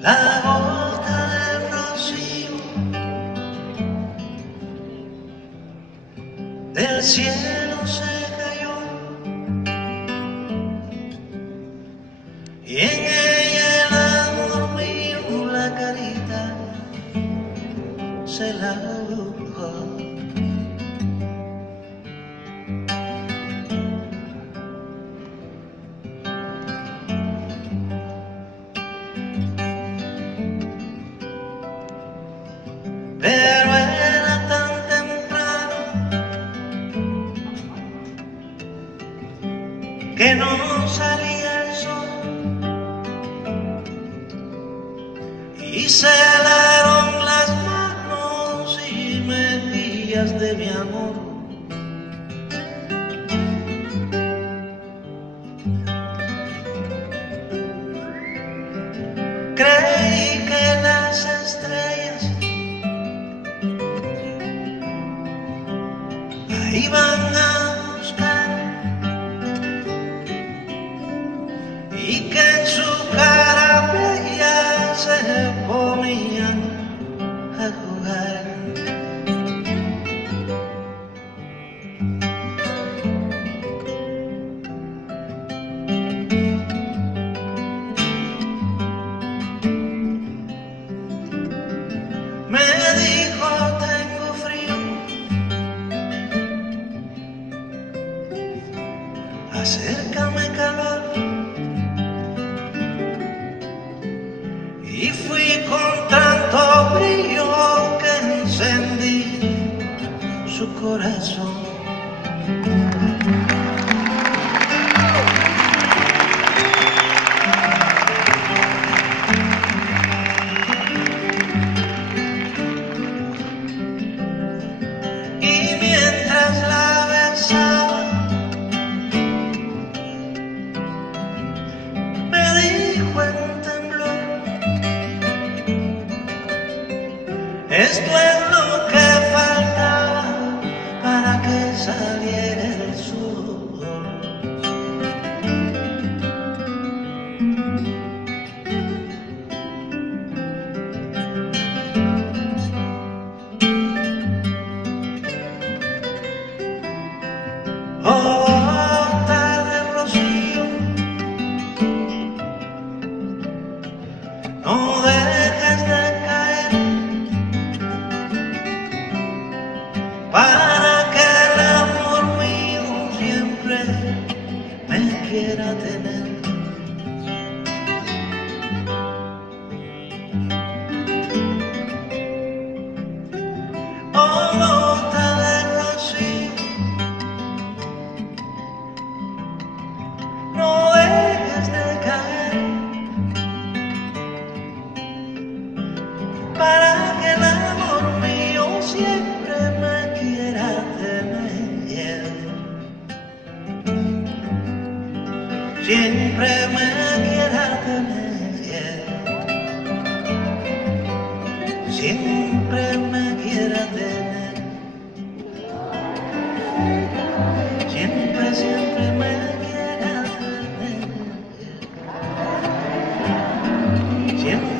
La gota de rocío del cielo se cayó y en ella el amor mío la carita se la dibujó. Pero era tan temprano que no salía el sol y se helaron las manos y mejillas de mi amor. Creí que las estrellas la iban a buscar y que en su cara bella se ponían a jugar. Me dijo tengo frío, acércame calor, y fui con tanto brillo que encendí su corazón. Y mientras la besaba me dijo en temblor: esto es lo que faltaba para que saliera el sudor. Gota de rocío, no dejes de caer para que el amor mío siempre me quiera tener. Oh, gota de rocío, no dejes de caer para que el amor mío siempre me quiera tener. Siempre me quiera tener. Siempre me quiera tener. Siempre, siempre me quiera tener. Siempre.